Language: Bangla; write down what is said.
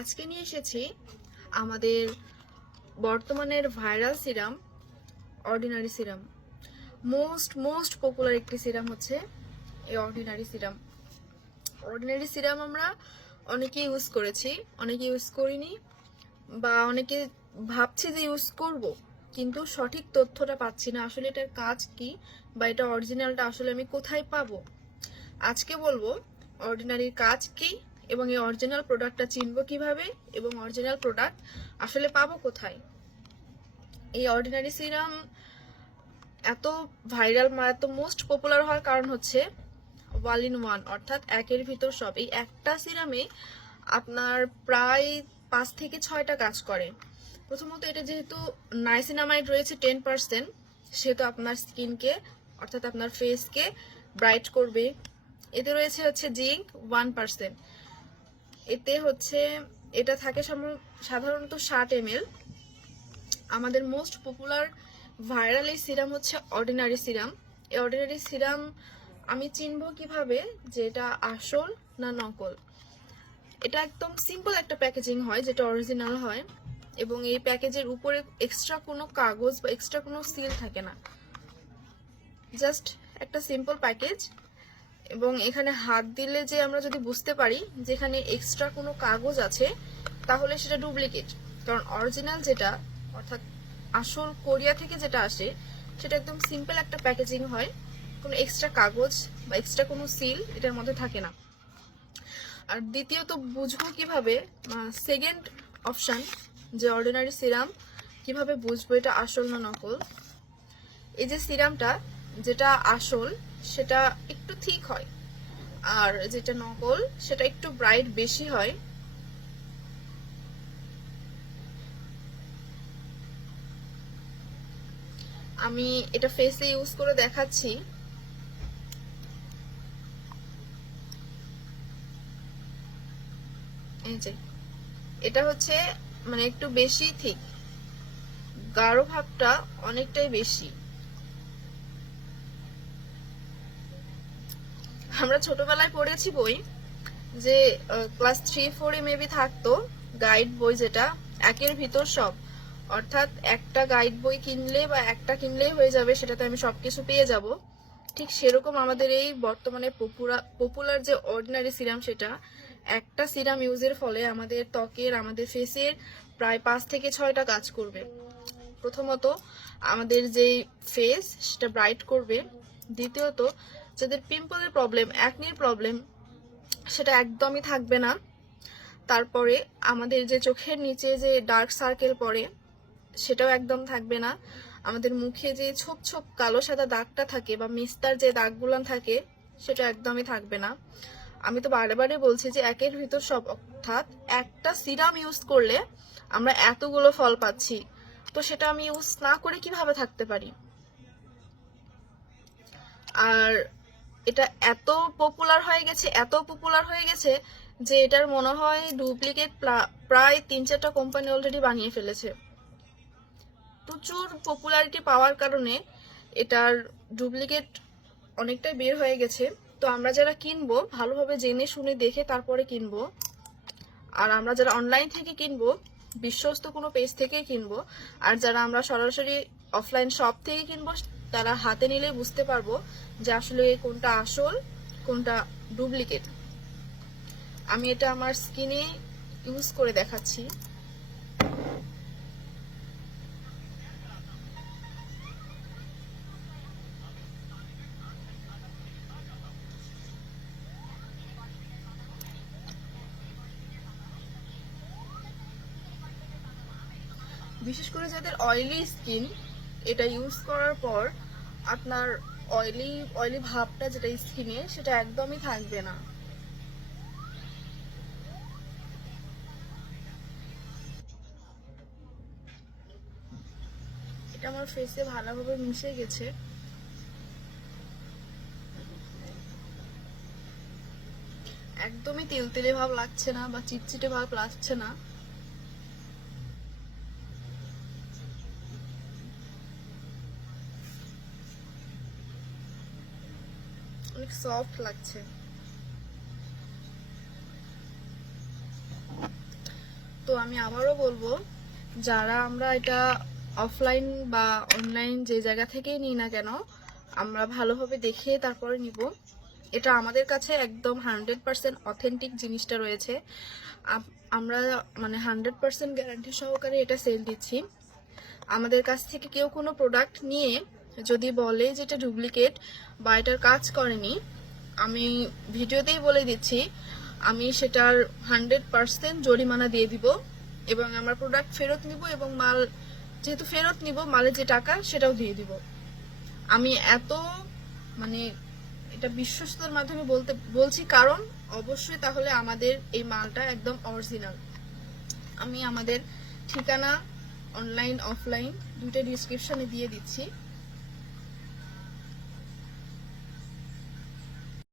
আজকে নিয়ে এসেছি আমাদের বর্তমানের viral serum ordinary serum. Most popular একটি সিরাম হচ্ছে এই অর্ডিনারি সিরাম। অর্ডিনারি সিরাম আমরা অনেকে ইউজ করেছি, অনেকে ইউজ করিনি, বা অনেকে ভাবছি যে ইউজ করব, কিন্তু সঠিক তথ্যটা পাচ্ছি না আসলে এটার কাজ কি বা এটা অরিজিনালটা আসলে আমি কোথায় পাবো। আজকে বলবো অর্ডিনারির কাজ কি এবং এই অরিজিনাল প্রোডাক্টটা চিনবো কিভাবে এবং অরিজিনাল প্রোডাক্ট আসলে পাবো কোথায়। এই অর্ডিনারি সিরাম এত ভাইরাল বা এত মোস্ট পপুলার হওয়ার কারণ হচ্ছে ওয়াল ইন ওয়ান, অর্থাৎ একের ভিতর সব। এই একটা সিরামে আপনার প্রায় 5 থেকে 6টা কাজ করে। প্রথমত এটা যেহেতু নাইসিনামাইড রয়েছে 10%, সেহেতু আপনার স্কিনকে অর্থাৎ আপনার ফেসকে ব্রাইট করবে। এতে রয়েছে জিঙ্ক 1%। এতে এটা থাকে সাধারণত 60 ml। আমাদের মোস্ট পপুলার ভাইরাল এই সিরাম হচ্ছে অর্ডিনারি সিরাম। এই অর্ডিনারি সিরাম আমি চিনবো কিভাবে যে এটা আসল না নকল? এটা একদম সিম্পল একটা প্যাকেজিং হয় যেটা অরিজিনাল হয়, এবং এই প্যাকেজের উপরে এক্সট্রা কোনো কাগজ বা এক্সট্রা কোনো সিল থাকে না, জাস্ট একটা সিম্পল প্যাকেজ। এবং এখানে হাত দিলে যে আমরা যদি বুঝতে পারি যেখানে এক্সট্রা কোনো কাগজ আছে, তাহলে সেটা ডুপ্লিকেট। কারণ অরিজিনাল যেটা অর্থাৎ আসল কোরিয়া থেকে যেটা আসে, সেটা একদম সিম্পল একটা প্যাকেজিং হয়, কোনো এক্সট্রা কাগজ বা এক্সট্রা কোনো সিল এটার মধ্যে থাকে না। আর দ্বিতীয়ত বুঝবো কিভাবে, সেকেন্ড অপশন, যে অর্ডিনারি সিরাম কিভাবে বুঝবো এটা আসল না নকল। এই যে সিরামটা যেটা আসল সেটা একটু থিক হয়, আর যেটা নকল সেটা একটু ব্রাইট বেশি হয়। আমি এটা ফেসে ইউজ করে দেখাচ্ছি। এই যে এটা মানে একটু বেশি থিক, গাঢ় ভাবটা অনেকটাই বেশি। আমরা ছোটবেলায় পড়েছি বই, যে ক্লাস 3-4 মেবি থাকতো গাইড বই, যেটা একের ভিতর সব, অর্থাৎ একটা গাইড বই কিনলে বা একটা কিনলেই হয়ে যাবে, সেটাতে আমি সবকিছু পেয়ে যাব। ঠিক সেরকম আমাদের এই বর্তমানে পপুলার যে অর্ডিনারি সিরাম, সেটা একটা সিরাম ইউজের ফলে আমাদের ত্বকের, আমাদের ফেসের প্রায় 5 থেকে 6টা কাজ করবে। প্রথমত আমাদের যে ফেস সেটা ব্রাইট করবে। দ্বিতীয়ত যাদের পিম্পলের প্রবলেম, অ্যাকনির প্রবলেম, সেটা একদমই থাকবে না। তারপরে আমাদের যে চোখের নিচে যে ডার্ক সার্কেল পড়ে, সেটাও একদম থাকবে না। আমাদের মুখে যে ছোপ ছোপ কালো সাদা দাগটা থাকে বা মিস্তার যে দাগগুলো থাকে, সেটা একদমই থাকবে না। আমি তো বারে বারে বলছি যে একের ভিতর সব, অর্থাৎ একটা সিরাম ইউজ করলে আমরা এতগুলো ফল পাচ্ছি, তো সেটা আমি ইউজ না করে কিভাবে থাকতে পারি? আর এটা এত পপুলার হয়ে গেছে যে এটার মনে হয় ডুপ্লিকেট প্রায় 3-4টা কোম্পানি অলরেডি বানিয়ে ফেলেছে। প্রচুর পপুলারিটি পাওয়ার কারণে এটার ডুপ্লিকেট অনেকটাই বের হয়ে গেছে। তো আমরা যারা কিনবো, ভালোভাবে জেনে শুনে দেখে তারপরে কিনবো। আর আমরা যারা অনলাইন থেকে কিনবো, বিশ্বস্ত কোনো পেজ থেকে কিনবো। আর যারা আমরা সরাসরি অফলাইন শপ থেকে কিনবো, তারা হাতে নিলেই বুঝতে পারবো যে আসলে কোনটা আসল কোনটা ডুপ্লিকেট। আমি এটা আমার স্কিনে ইউজ করে দেখাচ্ছি। বিশেষ করে যাদের অয়েলি স্কিন, এটা ইউজ করার পর আপনার অয়েলি ভাবটা যেটা স্কিনে, সেটা একদমই থাকবে না। এটা আমার ফেসে ভালোভাবে মিশে গেছে। একদমই তেলতেলে ভাব লাগছে না বা চিটচিটে ভাব লাগছে না। অনেক সফট লাগছে। তো আমি আবারও বলবো, যারা আমরা এটা অফলাইন বা অনলাইন যে জায়গা থেকেই নিই না কেন, আমরা ভালোভাবে দেখে তারপরে নিব। এটা আমাদের কাছে একদম 100% অথেন্টিক জিনিসটা রয়েছে। আমরা মানে 100% গ্যারান্টি সহকারে এটা সেল দিচ্ছি। আমাদের কাছ থেকে কেউ কোনো প্রোডাক্ট নিয়ে যদি বলে যে এটা ডুপ্লিকেট বা এটার কাজ করেনি, আমি ভিডিওতেই বলে দিচ্ছি, আমি সেটার 100% জরিমানা দিয়ে দিব এবং আমার প্রোডাক্ট ফেরত নিব, এবং মাল যেহেতু ফেরত নিব, মালের যে টাকা সেটাও দিয়ে দিব। আমি এত মানে এটা বিশ্বস্ততার মাধ্যমে বলছি, কারণ অবশ্যই তাহলে আমাদের এই মালটা একদম অরিজিনাল। আমি আমাদের ঠিকানা অনলাইন অফলাইন দুইটা ডিসক্রিপশনে দিয়ে দিচ্ছি।